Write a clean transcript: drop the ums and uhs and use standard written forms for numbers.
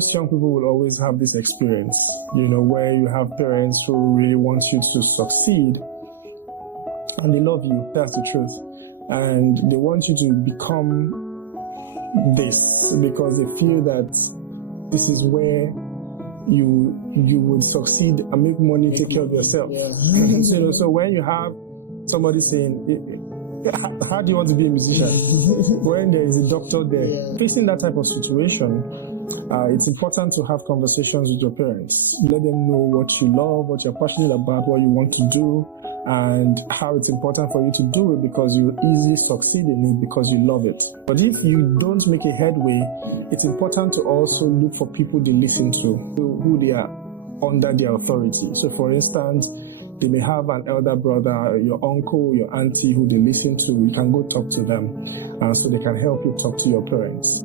most young people will always have this experience, where you have parents who really want you to succeed and they love you. That's the truth. And they want you to become this because they feel that this is where you would succeed and make money, take care of yourself. Yeah. So when you have somebody saying, how do you want to be a musician? When there is a doctor there, facing that type of situation, it's important to have conversations with your parents. Let them know what you love, what you're passionate about, what you want to do, and how it's important for you to do it because you easily succeed in it because you love it. But if you don't make a headway, it's important to also look for people they listen to, who they are under their authority. So for instance, they may have an elder brother, your uncle, your auntie who they listen to. You can go talk to them so they can help you talk to your parents.